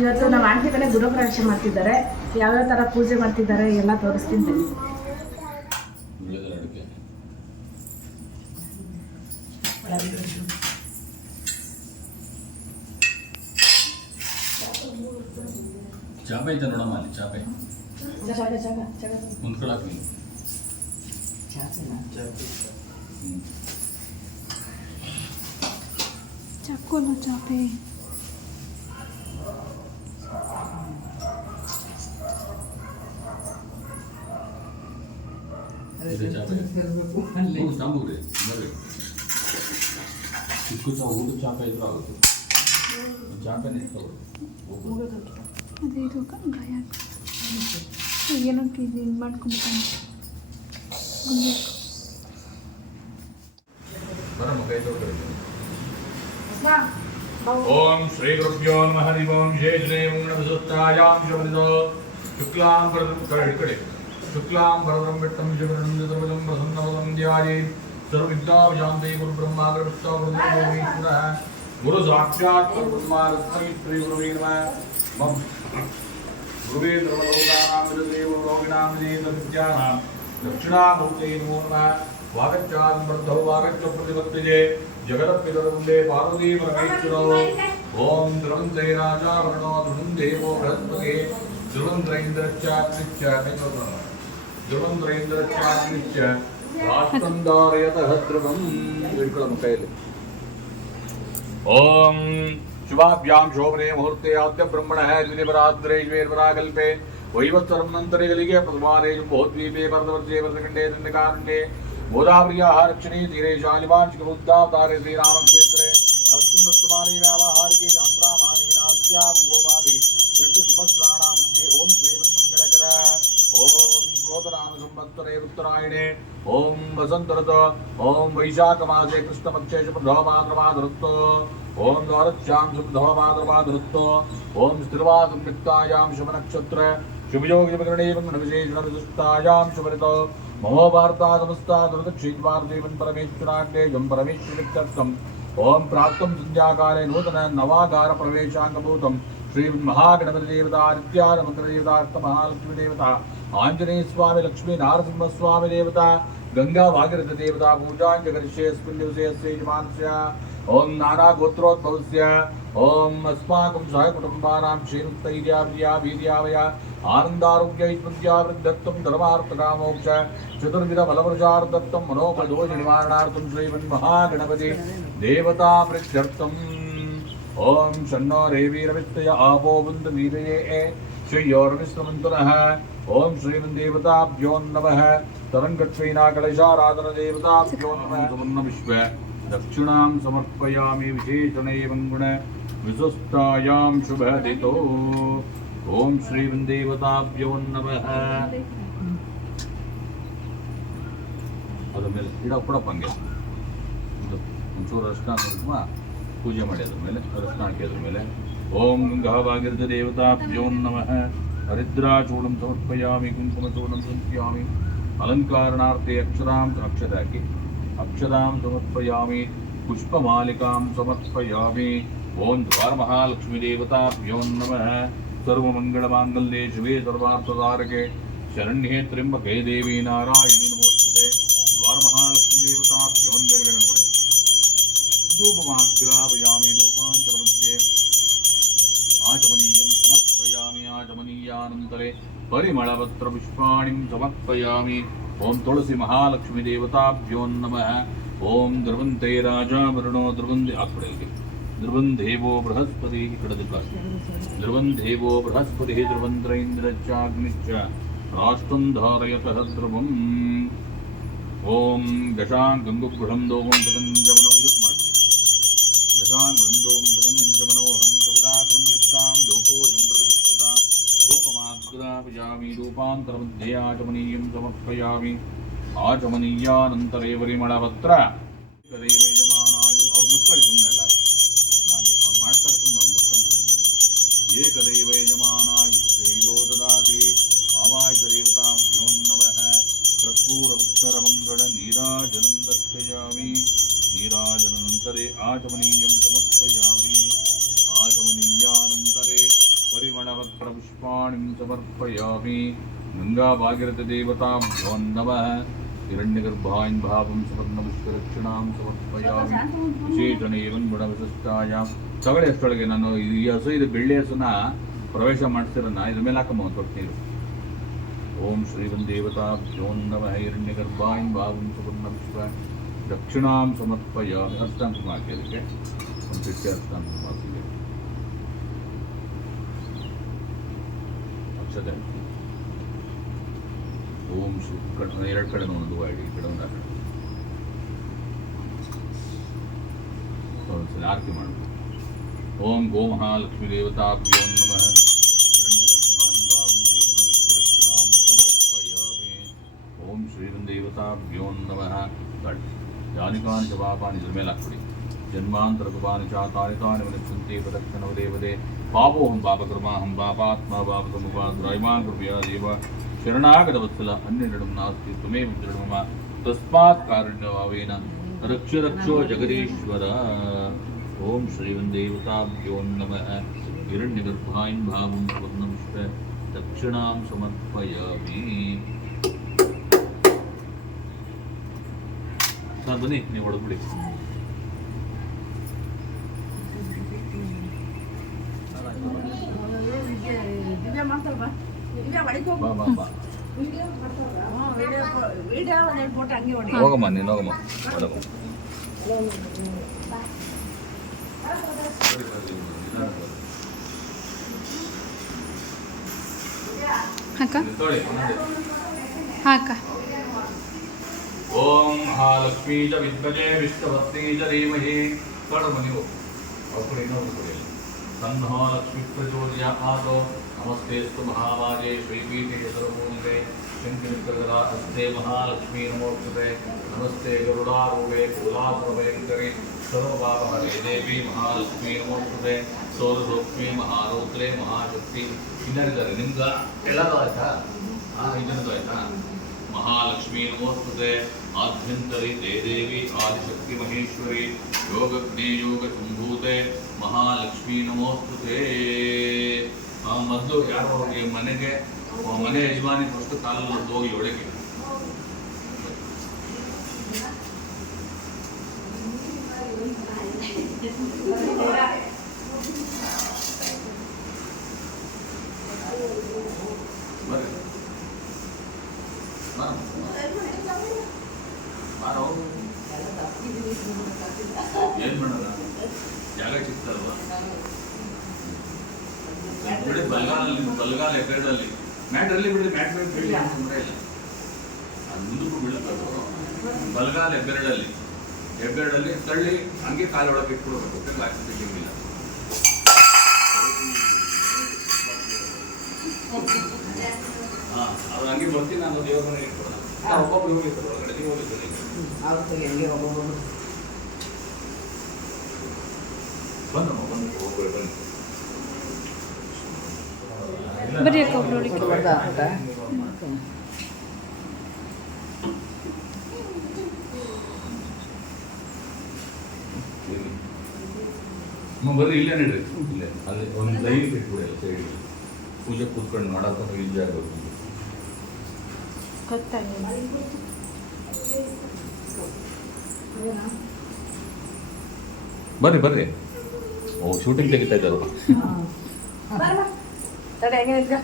ಇವತ್ತು ನಮ್ಮ ಆಂಟಿ ಮನೆ ಗೃಹಪ್ರವೇಶ ಮಾಡ್ತಿದ್ದಾರೆ. ಯಾವ್ಯಾವ ಥರ ಪೂಜೆ ಮಾಡ್ತಿದ್ದಾರೆ ಎಲ್ಲ ತೋರಿಸ್ತೀನಿ ಬನ್ನಿ. ಚಾಪೆ ಐತೆ ನೋಡಮ್ಮ, ಅಲ್ಲಿ ಚಾಪೆ ಮುಂದ್ಕೊಳಕ್ ನೀನು ಚಾಕೋಲು ಚಾಪೆ ಸಾಂಬೂರಿ ಚಿಕ್ಕ ಊಟ ಚಾಪೆ ಇದ್ರು ಆಗುತ್ತೆ. ಚಾಪೆ ನಿಂತ್ಕೊಳ್ಳೋದು ಅದೇ ಇದು ಗಾಯ ಏನಕ್ಕೆ ಇದು ಇದು ಮಾಡ್ಕೊಂಡ್ಬಿಟ್ಟು ಬರಮ್ಮ ಕೈ ತೊಗೊಳ್ಳಿ. ओम श्री गुरुभ्यो नमः हरि ओम जय जय ओम नमस्तायाम शब्दो शुक्लां वरदं कड़े शुक्लां वरदं विट्टं शिवरं निर्मलं प्रसन्नवदं ध्याये सर्वविद्याभ्यान्ते गुरु ब्रह्मा गुरुविष्णु गुरुदेवोमीश्वरः गुरु साक्षात् परब्रह्मा तस्मै श्री गुरुवे नमः मम गुरुवे सर्वलोकानां विदेवो लोकिनां विद्यानां दक्षिणामूर्ते नमो नमः वागच्चां वर्धौ वागच्च प्रतिपत्तिजे जगदपितरवन्दे पार्वती परमेश्वरो ओम ध्रुवन्ते राजा वर्णो ध्रुवं देवो बृहस्पतिः ध्रुवन्द्रेन्द्रश्चाग्निश्च ध्रुवन्द्रेन्द्रश्चाग्निश्च राष्ट्रं धारयतः ध्रुवं कैले ओम शुभाभ्यां शोभने मुहूर्ते आद्य ब्रह्मणः द्विनिपरात्रे ज्वेर्वराकल्पे वैवत्सरमनन्तरिगलिगे प्रथमाने बहुद्वीपे भरतवर्षे भरतखण्डे दण्डकारण्ये गोदावर्याः रक्षणे तीरे शालिवांशिकबुद्धावतारे श्रीरामक्षेत्रे अस्मिन्नुत्तमाने व्यावहारिके चान्द्रामाने नास्या भूभागे सृष्टिसुभस्राणां मध्ये ओम श्रीमन्मङ्गलकर ओम क्रोधनाम संवत्सरे उत्तरायणे ओम वसन्तऋतु ओम वैशाखमासे कृष्णपक्षे शुभभाद्रभाद्रतो ओम द्वादश्यां शुभभाद्रभाद्रतो ओम स्त्रीवासंयुक्तायां शुभनक्षत्र शुभयोगिविकरणे विशेषणविशिष्टायां शुभऋतौ ममो वार्ता समस्ता दुर्दक्षिद्वार्देवन् परमेश्वराग्नेयं परमेश्वरित्यर्थम् ओम प्राप्तं संध्याकाले नूतन नवागार प्रवेशाङ्गभूतं श्रीमहागणपतिदेवता आदित्यानमन्त्रदेवता महालक्ष्मीदेवता आञ्जनेय स्वामी लक्ष्मी नारसिंहस्वामी देवता गंगा भागीरथ देवता पूजां जगरिष्ये अस्मिन् दिवसे अस्य यजमानस्य ओम नाना गोत्रोद्भवस्य ओम अस्माकं सहकुटुम्बानां श्रीमुक्तैर्यावीर्यावय आनन्दारोग्यैश्वर्यावृद्धत्वं धर्मार्थकामोक्ष चतुर्विधफलप्रसारार्थं मनोबलदोषनिवारणार्थं श्रीमन्महागणपति देवता प्रीत्यर्थम् ओम शन्नो रेवीरवित्तय आपो बुन्दवीरये श्रीयोर्विश्वमन्तुनः ओम श्रीमन्देवताभ्यो नमः तरङ्गत्वैनाकलशाराधनदेवताभ्यो नमः सुवर्णविश्व दक्षिणां समर्पयामि विशेषणैवं गुण विशिष्टायां शुभदितो ओम श्रीमन्देवताभ्यो नमः ಅದ್ರ ಮೇಲೆ ಇಡಪ್ಪ ಹಂಗೆ ಒಂಚೂರು ಅರ್ಶನ ಹಾಕಿದ್ಮ ಪೂಜೆ ಮಾಡಿ ಅದ್ರ ಮೇಲೆ ಅರ್ಶನ ಹಾಕಿ ಅದ್ರ ಮೇಲೆ ಓಂ ಗಂಗಾ ಭಾಗೀರಥ ದೇವತಾಭ್ಯೋ ನಮಃ ಹರಿದ್ರಾಚೂರ್ಣಂ ಸಮರ್ಪಯಾಮಿ ಕುಂಕುಮಚೂರ್ಣಂ ಸಮರ್ಪಯಾಮಿ ಅಲಂಕಾರಣಾರ್ಥೆ ಅಕ್ಷತೆ ಹಾಕಿ ಅಕ್ಷತಾಂ ಸಮರ್ಪಯಾಮಿ ಪುಷ್ಪಮಾಲಿಕಾಂ ಸಮರ್ಪಯಾಮಿ ಓಂ ದ್ವಾರಮಹಾಲಕ್ಷ್ಮೀ ದೇವತಾಭ್ಯೋ ನಮಃ ಸರ್ವಮಂಗಳಮಾಂಗಲ್ಯೆ ಶಿವೆ ಸರ್ವಾರ್ಥಸಾರಕೆ ಶರಣ್ಯೇ ತ್ರ್ಯಂಬಕೆ ದೇವಿ ನಾರಾಯಣಿ ನಮೋಸ್ತುತೆ ದ್ವಾರಮಹಾಲಕ್ಷ್ಮೀ ದೇವತಾಭ್ಯೋ ಮೇಲ್ಗಡೆ ಮಾಡಿ ಧೂಪಮಾಗ್ರಾಪಯಾಮಿ ಧೂಪಾಂತರಮಧ್ಯೆ ಆಚಮನೀಯಂ ಸಮರ್ಪಯಾಮಿ ಆಚಮನೀಯಾನಂತರೆ ಪರಿಮಳಪತ್ರ ಪುಷ್ಪಾಣಿಂ ಸಮರ್ಪಯಾಮಿ ಓಂ ತುಳಸಿ ಮಹಾಲಕ್ಷ್ಮೀ ದೇವತಾಭ್ಯೋ ನಮಃ ಓಂ ಧ್ರುವಂತೆ ರಾಜಾ ವರುಣೋ ಧ್ರುವಂದೆ ಆಕಡೆಗೆ ಧ್ರುವಂದೇವೋ ಬೃಹಸ್ಪತಿ ಕಡದುಕ ಧ್ರುವಂದೇವೋ ಬೃಹಸ್ಪತಿ ಧ್ರುವಂದ್ರೇಂದ್ರಶ್ಚಾಗ್ನಿಶ್ಚ ರಾಷ್ಟ್ರಂ ಧಾರಯತಃ ಧ್ರುವಂ ಓಂ ದಶಾಂಗಂಗುಗೃಹಂ ದೋಮಂ ಜಗಂಜಮನೋ ಇದಕ್ಕೆ ಮಾಡ್ಬಿಡಿ ದಶಾಂಗೃಹಂ ದೋಮಂ ಜಗಂಜಮನೋಹಂ ಕವಿದಾಕೃಮ್ಯಕ್ತಾಂ ದೋಪೋಯಂ ಪ್ರದಗಸ್ತದ ಧೂಪಮಾಗ್ರಾಪಯಾಮಿ ರೂಪಾಂತರಮಧ್ಯೆ ಆಚಮನೀಯಂ ಸಮರ್ಪಯಾಮಿ ಆಚಮನೀಯಾನಂತರೇ ಪರಿಮಳಪತ್ರ ಏಕದೈವೈಜಮಾನಾಯ ಅವ್ರು ಮುಟ್ಕೊಳ್ಳಿ ಸುಮ್ಮನೆ ಎಲ್ಲರೂ ನನಗೆ ಅವ್ರು ಮಾಡ್ತಾರೆ ಸುಮ್ಮನೆ ಅವ್ರು ಮುಟ್ಕೊಂಡು ಏಕದೈವೈಜಮಾನಾಯ ತೇಜೋ ದದಾತಿ ಆವಾಹಿತ ದೇವತಾಭ್ಯೋ ನಮಃ ಕರ್ಪೂರಪುತ್ತರಮಂಗಳ ನೀರಾಜನಂ ದರ್ಶಯಾಮಿ ನೀರಾಜನಂತರೇ ಆಚಮನೀಯಂ ಸಮರ್ಪಯಾಮಿ ಆಚಮನೀಯಾನಂತರೇ परिमलपत्रपुष्पाणिं समर्पयामि गंगा भागीरथी देवताभ्यो नमः हिरण्यगर्भान् भावं सुवर्णपुष्परक्षणां समर्पयामि विशेषणेवं गुणविशिष्टायां ತಗೊಳ್ಳಿ ಅಷ್ಟೊಳಗೆ ನಾನು ಈ ಹಸು ಇದು ಬೆಳ್ಳಿ ಹಸುನ ಪ್ರವೇಶ ಮಾಡ್ತಿರೋಣ ಇದ್ರ ಮೇಲೆ ಹಾಕಮ್ಮ ಒಂದು ತೊಟ್ಟು ನೀರು ಓಂ ಶ್ರೀವನ್ ದೇವತಾಭ್ಯೋ ನಮಃ ಹಿರಣ್ಯಗರ್ಭಾನ್ ಭಾವಂ ಸುವರ್ಣಪುಷ್ಪ ದಕ್ಷಿಣಾಂ ಸಮರ್ಪಯಾಮಿ ಹಸ್ತಾಂಕುಮ ಹಾಕಿ ಅದಕ್ಕೆ ಒಂದು ಚಿಟ್ಟೆ ಹಸ್ತಾಂಕುಮ ಹಾಕಿ ಅಕ್ಷತೆ ಓಂ ಶ್ರೀ ಎರಡು ಕಡೆ ಒಂದು ಇಡಿ ಈ ಕಡೆ ಒಂದು ಹಾಕಿ ಒಂದ್ಸಲ ಆರತಿ ಮಾಡಬೇಕು ಓಂ ಗೋ ಮಹಾಲಕ್ಷ್ಮೀ ದೇವತಾಭ್ಯೋ ನಮಃ ಹಿರಣ್ಯಗರ್ಭಾನ್ ಭಾವಂ ಸುವರ್ಣಪುಷ್ಪರಕ್ಷಣಾಂ ಸಮರ್ಪಯಾಮಿ ಓಂ ಶ್ರೀವನ್ ದೇವತಾಭ್ಯೋ ನಮಃ ಜಾನಿಕಾನಿ ಚ ಪಾಪಾನಿ ಇದ್ರ ಮೇಲೆ ಹಾಕ್ಬಿಡಿ ಜನ್ಮಾಂತರಕೃಪಾನಿ ಚ ತಾನಿ ಮನುಷ್ಯಂತೆ ಪ್ರದಕ್ಷಿಣವದೇ ವದೇ ಪಾಪೋಹಂ ಪಾಪಕರ್ಮಾಹಂ ಪಾಪಾತ್ಮ ಪಾಪಕರ್ಮಪಾದ್ರಾಯಮಾನ್ ಕೃಪಯಾ ದೇವ ಶರಣಾಗತವತ್ಸಲ ಅನ್ಯನಡಂ ನಾಸ್ತಿ ತ್ವಮೇವ ಶರಣಂ ಮಮ ತಸ್ಮಾತ್ ಕಾರುಣ್ಯಭಾವೇನ ರಕ್ಷ ರಕ್ಷೋ ಜಗದೀಶ್ವರ ಓಂ ಶ್ರೀವನ್ ದೇವತಾಭ್ಯೋ ನಮಃ ಹಿರಣ್ಯಗರ್ಭಾನ್ ಭಾವಂ ಸುವರ್ಣಪುಷ್ಪ ದಕ್ಷಿಣಾಂ ಸಮರ್ಪಯಾಮಿ ಸರ್ ಬನ್ನಿ ನೀವು ಹೊಡೆದ್ಬಿಡಿ ದಿವ್ಯಾ ಮಾಡ್ತಾರಲ್ವಾ ದಿವ್ಯಾ ಹೊಡಿಕೋ ಬಾ ಬಾ ಬಾ ವಿಡಿಯೋ ಒಂದೆರಡು ಫೋಟೋ ಹಂಗೆ ಹೊಡಿ ಹೋಗಮ್ಮ ನೀನು ಹೋಗಮ್ಮ ಹೊಡಮ್ಮ ಅಕ್ಕ ಅಕ್ಕ ಓಂ ಮಹಾಲಕ್ಷ್ಮೀ ಚ ವಿದ್ಮಜೆ ವಿಷ್ಣುಪತ್ನಿ ಚ ಧೀಮಹಿ ಕಡಮ ನೀವು ಅವ್ರು ಇನ್ನೊಂದು ಕೊಡಿ ತನ್ನೋ ಲಕ್ಷ್ಮೀ ಪ್ರಚೋದಯಾತ್ ನಮಸ್ತೆಸ್ತು ಮಹಾವಾಜೆ ಶ್ರೀಪೀಠೆ ಸರ್ವಭೂಮಿಗೆ ಶಂಕರಿಕರ ಹಸ್ತೆ ಮಹಾಲಕ್ಷ್ಮೀ ನಮೋಸ್ತುತೆ ನಮಸ್ತೆ ಗರುಡಾರೂಢೆ ಕೋಲಾಸುರಭಯಂಕರಿ ಸರ್ವಭಾವಹರೇ ದೇವಿ ಮಹಾಲಕ್ಷ್ಮೀ ನಮೋಸ್ತುತೆ ಸೌರಸೌಕ್ಷ್ಮಿ ಮಹಾರೌದ್ರೆ ಮಹಾಶಕ್ತಿ ಇನ್ನರಿದ್ದಾರೆ ನಿಮ್ಗೆ ಎಲ್ಲರೂ ಆಯ್ತಾ ಇದನ್ನದು ಆಯ್ತಾ ಮಹಾಲಕ್ಷ್ಮೀ ನಮೋಸ್ತುತೆ ಆಭ್ಯಂತರಿ ದೇವಿ ಆದಿಶಕ್ತಿ ಮಹೇಶ್ವರಿ ಯೋಗಜ್ಞೆ ಯೋಗ ಸಂಭೂತೆ ಮಹಾಲಕ್ಷ್ಮೀ ನಮೋಸ್ತುತೆ ಮೊದಲು ಯಾರು ಹೋಗಿ ಮನೆಗೆ ಮನೆ ಯಜಮಾನಿ ಫಸ್ಟ್ ಕಾಲಲ್ಲಿ ಹೋಗಿ ಒಳಗೆ ಏನ್ ಮಾಡೋಣ ಜಾಗ ಸಿಗ್ತಲ್ವಾ ಬಿಡಿ ಬಲ್ಗಾಲ ಎಕರೆಗಳಲ್ಲಿ ಮ್ಯಾಟ್ರಲ್ಲಿ ಬಿಡಿ ಮ್ಯಾಟ್ ಮೇಲೆ ಬಿಡಿ ತೊಂದರೆ ಇಲ್ಲ ಅದು ಮುಂದಕ್ಕೂ ಬೀಳಬೇಕು ಬಲ್ಗಾಲ ಹೆಬ್ಬೆರಡಲ್ಲಿ ತಳ್ಳಿ ಹಂಗೆ ಕಾಲೊಳಗೆ ಇಟ್ಕೊಡ್ಬೇಕು ಹಾಕಿಲ್ಲ ಅದು ಹಂಗೆ ಬರ್ತೀನಿ ನಾನು ದೇವರ ಮನೆಗೆ ಇಟ್ಕೊಡೋಣ ಒಬ್ಬೊಬ್ರು ಹೋಗಿರ್ತಾರೆ ಒಳಗಡೆ ನೀವು ಹೋಗಿರ್ತಾರೆ ಬಂದಮ್ಮ ಬಂದು ಹೋಗ್ಬೇಡಿ ಬನ್ನಿ ಬರೀ ಅಕ್ಕ ಒಬ್ಬರೊಳಗೆ ಬರ್ರಿ ಇಲ್ಲೇ ನಡ್ರಿ ಇಲ್ಲೇ ಅಲ್ಲಿ ಒಂದು ಲೈನ್ ಇಟ್ಬಿಡಿ ಅಲ್ಲ ಸೈಡಿಗೆ ಪೂಜೆ ಕೂತ್ಕೊಂಡು ಮಾಡೋಕೆ ಈಜಿ ಆಗಬೇಕು ಬರ್ರಿ ಬರ್ರಿ ಓ ಶೂಟಿಂಗ್ ತೆಗಿತಾ ಇದ್ದಾರಪ್ಪ ತಡೆ ಹೆಂಗೆ ನಿಂತ್ಕ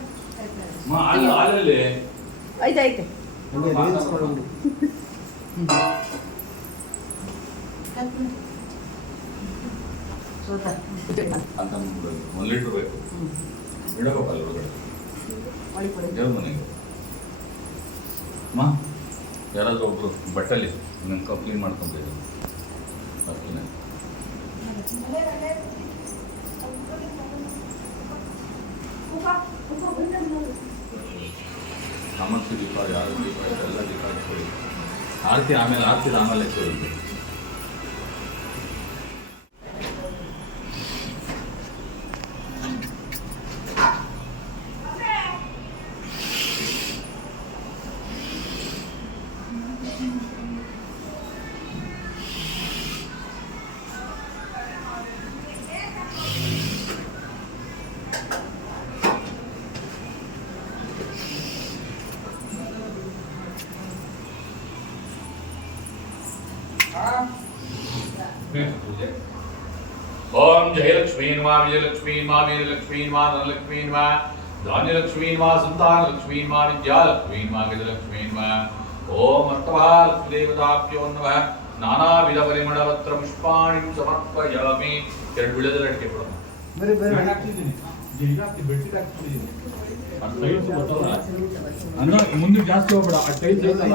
ಅಲ್ಲಿ ಐತೆ ಐತೆ ಅಂತ 1 ಲೀಟರ್ ಬೇಕು ಇಡಬೇಕಲ್ಲ ಒಳಗಡೆ ದೇವ್ರ ಮನೆಗೆ ಯಾರಾದ್ರೂ ಒಬ್ರು ಬಟ್ಟಲಿ ನನ್ನ ಕ್ಲೀನ್ ಮಾಡ್ಕೊಂತ ಇದ್ದೀನಿ ಅಷ್ಟೇ ಕಾಮಾಕ್ಷಿ ದೀಪ ಯಾರು ದೀಪ ಎಲ್ಲ ದೀಪ ಹಚ್ಕೊಳ್ಳಿ ಆರತಿ ಆಮೇಲೆ ಹೆಚ್ಚಿರುತ್ತೆ ओम जयलक्ष्मी नमः विजयलक्ष्मी नमः वीरलक्ष्मी नमः धनलक्ष्मी नमः धान्यलक्ष्मी नमः संतानलक्ष्मी नमः विद्यालक्ष्मी नमः गजलक्ष्मी नमः ओम अष्टभालक्ष्मी देवताभ्यो नमः नानाविध परिमళपत्र पुष्पाणि समर्पयामि ಎರಡು ಬಿಳದಲ್ಲ ಅಡಿಕೆ ಕೊಡೋಣ ಬೇರೆ ಬೇರೆ ಹಾಕ್ತಿದ್ದೀನಿ ಈಗ ಬೆಡ್ಶೀಟ್ ಹಾಕ್ತಿದ್ದೀನಿ ಆ ಟೈಲ್ಸ್ ಬರ್ತಾವಲ್ಲ ಅನ್ನ ಮುಂದೆ ಜಾಸ್ತಿ ಹೋಗ್ಬೇಡ ಆ ಟೈಲ್ಸ್ ಐತಲ್ಲ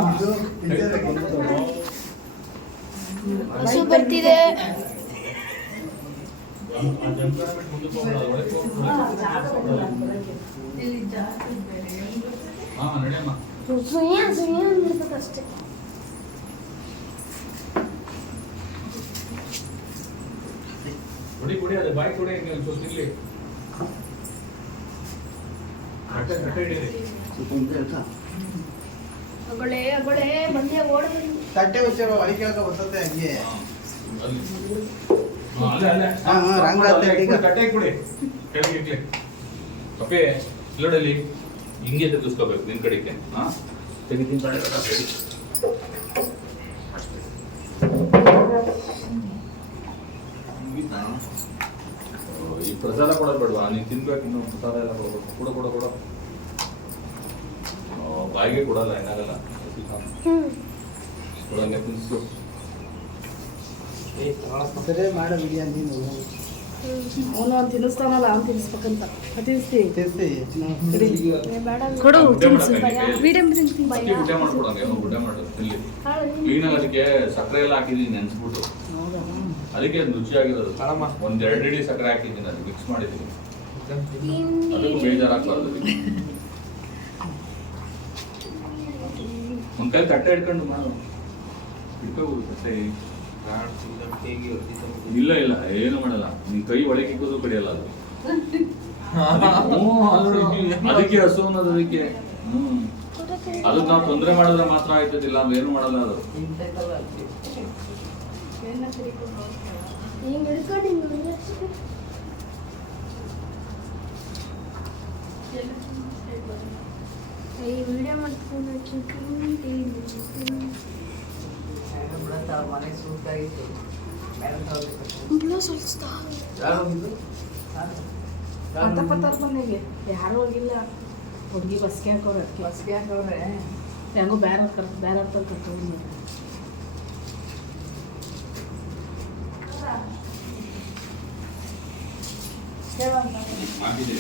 ಹಸು ಬರ್ತಿದೆ. ಆ ಜಂಪರ್ ಬಿಟ್ಟು ಮುಂದಕ್ಕೆ ಹೋಗ್ಬೇಡ ಒಳಗೆ ಹೋಗ್ಬೇಡ ಹಾ ನಡೆಯಮ್ಮ ಸುಯ್ಯ ಅನ್ಬಿಡ್ತದಷ್ಟೇ. ಕೊಡಿ ಅದು ಬಾಯಿ ಕೊಡಿ ನೀವು ಸ್ವಲ್ಪ ಇಲ್ಲಿ ಕಟ್ಟೆ ಹಿಡೀರಿ ಅಗೊಳೆ ಬಂದೆ ಓಡ್ ತಟ್ಟೆ ವಚ್ಚರು ಅಡಿ ಕೇಳಕ ಬರ್ತದೆ ಹಂಗೆ ಅಲ್ಲೇ ಹಾ, ರಂಗ ಅಂತ ಹೇಳಿ ಈಗ. ಕಟ್ಟೆ ಕೊಡಿ ಕೆಳಗೆ ಇಡ್ಲಿ ಕಪ್ಪೆ ಇಲ್ಲೋಡಲ್ಲಿ ಹಿಂಗೆ ತೆಗೆಸ್ಕೋಬೇಕು ನಿನ್ ಕಡೆಗೆ ಹಾ ತೆಗಿತೀನಿ ಕಡೆ ಈ ಪ್ರಸಾದ ಕೊಡೋದು ಬೇಡವಾ ನೀನು ತಿನ್ಬೇಕು ಇನ್ನು ಪ್ರಸಾದ ಎಲ್ಲ ಕೊಡ್ಬೇಕು ಕೊಡ ಬಾಯಿಗೆ ಕೊಡಲ್ಲ ಏನಾಗಲ್ಲ ಕೊಡಂಗೆ ತಿನ್ಸು ಸರಿ ಮಾಡೋ ಬಿಡಿಯಾ ನೀನು ಅವನು ಅವ್ನು ತಿನ್ನಿಸ್ತಾನಲ್ಲ ಅವ್ನು ತಿನ್ನಿಸ್ಬೇಕಂತ ತಿನ್ನಿಸ್ತೀವಿ ತಿರ್ಸಿ ಕೊಡು ಗುಡ್ಡೆ ತಿನ್ನಿಸು ಮಾಡಕ್ಕೆ ವೀಡಿಯೋ ತಿಂತೀನಿ ಅಕ್ಕಿ ಗುಡ್ಡೆ ಮಾಡ್ಕೊಡಂಗೆ ಗುಡ್ಡೆ ಮಾಡು ಇಲ್ಲಿ ಕ್ಲೀನಾಗಿ ಅದಕ್ಕೆ ಸಕ್ಕರೆ ಎಲ್ಲ ಹಾಕಿದೀನಿ ನೆನ್ಸ್ಬಿಟ್ಟು ಅದಕ್ಕೆ ಅದು ರುಚಿಯಾಗಿರೋದು ಒಂದ್ 2 ಇಡೀ ಸಕ್ಕರೆ ಹಾಕಿದ್ದೀನಿ ಅದು ಮಿಕ್ಸ್ ಮಾಡಿದ್ದೀನಿ ಅದಕ್ಕೂ ಬೇಜಾರಾಗ್ಬಾರ್ದು ಅದಕ್ಕೆ. ಒಂದ್ ಕೈ ತಟ್ಟೆ ಹಿಡ್ಕೊಂಡು ಮಾಡು ಇಟ್ಕೋಬಹುದು ತಟ್ಟೆ ಇಲ್ಲ ಏನು ಮಾಡಲ್ಲ ನಿನ್ ಕೈ ಒಳಗೆ ಇಕ್ಕೋದು ಕಡಿಯಲ್ಲ ಅದು ಅದಕ್ಕೆ ಹಸು ಅನ್ನೋದು ಅದಕ್ಕೆ ಅದಕ್ಕೆ ನಾವು ತೊಂದರೆ ಮಾಡಿದ್ರೆ ಮಾತ್ರ ಆಯ್ತದಿಲ್ಲ ಅಂದ್ರೆ ಏನು ಮಾಡಲ್ಲ ಅದು ಹಿಂಗ್ ಹಿಡ್ಕೊಂಡು ಈ ವಿಡಿಯೋ ಮಾಡ್ಕೊಂಡು ಮನೆಗೆ ಸೂಟಾಗಿತ್ತು ಮನೆಗೆ ಯಾರು ಹೋಗಿಲ್ಲ ಹುಡುಗಿ ಬಸ್ಗೆ ಹಾಕೋರು ಅದಕ್ಕೆ ಬಸ್ಗೆ ಹಾಕವ್ರೆ ಹೆಂಗೋ ಬೇರೆ ಕರ್ಕೊಂಡು ಆಗಿದೆ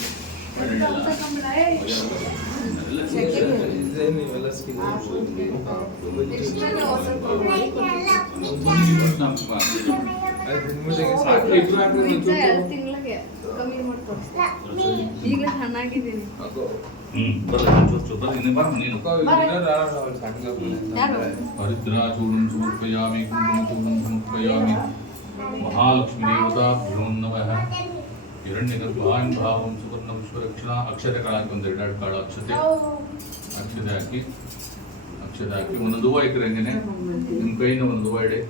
ತಿಂಗಳಿಗೆ ಕಮ್ಮಿ ಮಾಡ್ಕೊಡ್ತೀನಿ. ಈಗ ಚೆನ್ನಾಗಿದ್ದೀನಿ. ಹರಿದ್ರಾಚೂರ್ಣಂ ಸಮರ್ಪಯಾಮಿ ಕುಂಕುಮಚೂರ್ಣಂ ಸಮರ್ಪಯಾಮಿ ಮಹಾಲಕ್ಷ್ಮೀ ದೇವತಾಭ್ಯೋ ನಮಃ ಹಿರಣ್ಯಗರ್ಭಾನ್ ಭಾವಂ ಸುವರ್ಣ ವಿಶ್ವರಕ್ಷಣಾ ಅಕ್ಷತೆ ಕಾಳಾಕಿ ಒಂದು 2 ಕಾಳು ಅಕ್ಷತೆ ಹಾಕಿ ಒಂದೊಂದು ಹೂವು ಇಕ್ಕರೆ ಹಂಗೇನೆ ನಿಮ್ಮ ಕೈಯಿಂದ ಒಂದು ಹೂವು ಇಡಿ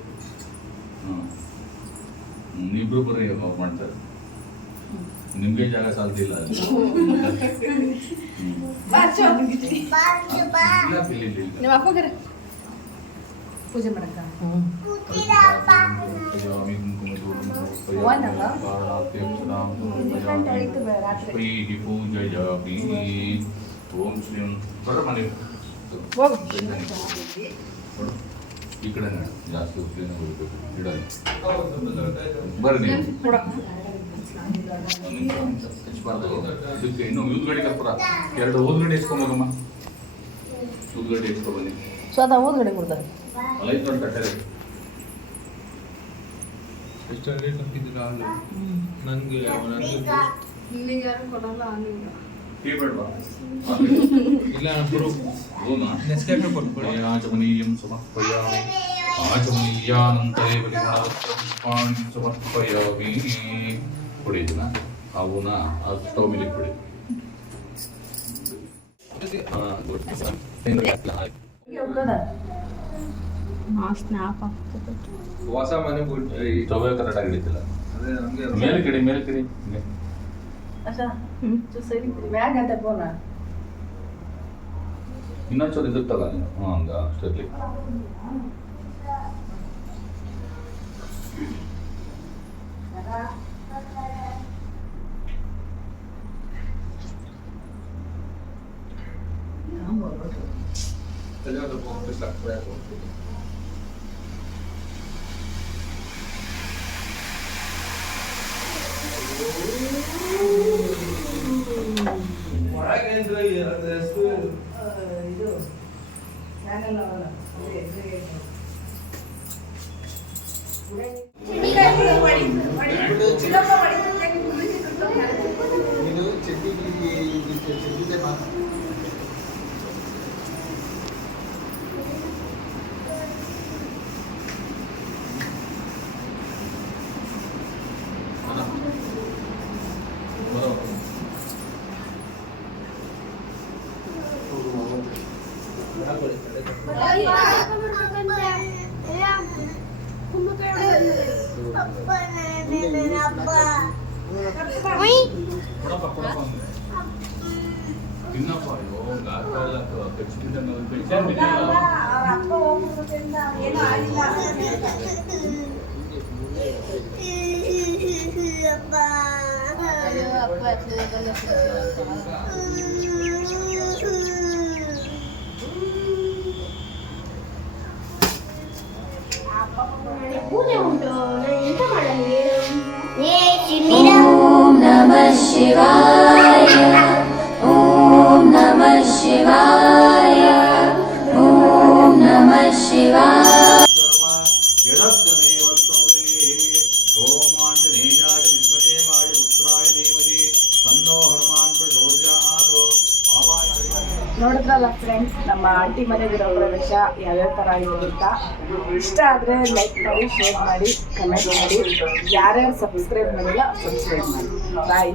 ಇಬ್ರು ಬರ್ರಿ ಮಾಡ್ತಾರೆ ನಿಮ್ಗೆ ಜಾಗ ಸಾಲ್ತಿಲ್ಲ ಅಲ್ಲಿ ನಿಮ್ಮ ಅಪ್ಪಗರ ಪೂಜೆ ಮಾಡಕ್ಕ ಪೂಜಯಾಮಿ ಓಂ ಶ್ರೀ ಬರಮನೆ ಈ ಕಡೆ ಜಾಸ್ತಿ ಉಪ್ಪಿನ ಹೋಗ್ಬೇಕು ಇಡಲಿ ಬರ್ರಿ ಇದಕ್ಕೆ ಇನ್ನು ಊದ್ಗಡ್ಡೆ ಕರ್ಪುರ 2 ಊದ್ಗಡ್ಡೆ ಇಸ್ಕೊಂಬೋಗಮ್ಮ ಊದ್ಗಡ್ಡೆ ಇಸ್ಕೊಬನ್ನಿ ಸ್ವತಃ ಹೋದ್ಗಡೆ ಕೊಡ್ತಾರೆ ಅಲೈತ್ ನೋಡಿ ಕಟ್ಟರೆ ಎಷ್ಟು ರೇಟ್ ಹಾಕಿದ್ದೀರಾ ಹಾಲು ನನಗೆ ಇಲ್ಲಿಗೆ ಯಾರು ಕೊಡಲ್ಲ ಅಲ್ಲಿಗೆ ಟೀ ಬೇಡವಾ ಇಲ್ಲ ನಾನು ಹೌದಾ ನೆಸ್ಕೆಫೆ ಕೊಟ್ಬಿಡಿ ಆಚಮನೀಯಂ ಸಮರ್ಪಯಾಮಿ ಆಚಮನೀಯಾನಂತರೇ ಬಲಿಗುಣವತ್ಪಾಣಿ ಸಮರ್ಪಯಾಮಿ ಕೊಡಿ ಇದನ್ನ ಅವನ್ನ ಆ ಸ್ಟವ್ ಮೇಲೆ ಇಟ್ಬಿಡಿ ಹೊಸ ಮನೆ ಸ್ಟವ್ ಕರೆಕ್ಟಾಗಿ ಹಿಡಿತಿಲ್ಲ ಅದೇ ನಮಗೆ ಮೇಲೆ ಕಿಡಿ ಬ್ಯಾಗ್ ಅಂತ ಫೋನ ಇನ್ನೊಂದ್ಸಲ ಇದಕ್ಕೆ ತಗ ನೀನು ಹಂಗ ಅಷ್ಟರಲ್ಲಿ ಇದು ಚಾನಲ್ ಅವಲ್ಲ ಇದು ಚಟ್ನಿಗೆ ಮಾತ್ರ ತಿನ್ನಪ್ಪ ಅಯ್ಯೋ ಗಾತ್ರ ಖಚಿತ ಅಪ್ಪ ಹೋಗ್ಬಿಡುತ್ತಿಂದ ಏನೂ ಆಗಿಲ್ಲ ಅಯ್ಯೋ ಅಪ್ಪ ಪೂಜೆ ಉಂಟು ಎಂತ ಮಾಡಲಿ ಓಂ ನಮಃ ಶಿವಾಯ ಓಂ ನಮಃ ಶಿವಾಯ ಓಂ ನಮಃ ಶಿವಾಯ ನೋಡಿದ್ರಲ್ಲ ಫ್ರೆಂಡ್ಸ್, ನಮ್ಮ ಆಂಟಿ ಮನೆ ಗೃಹ ಪ್ರವೇಶ ಯಾವ್ಯಾವ ಥರ ಆಗಿದೆ ಅಂತ. ಇಷ್ಟ ಆದರೆ ಲೈಕ್ ಮಾಡಿ, ಶೇರ್ ಮಾಡಿ, ಕಮೆಂಟ್ ಮಾಡಿ. ಯಾರ್ಯಾರು ಸಬ್ಸ್ಕ್ರೈಬ್ ಮಾಡಿಲ್ಲ ಸಬ್ಸ್ಕ್ರೈಬ್ ಮಾಡಿ. ಬಾಯ್.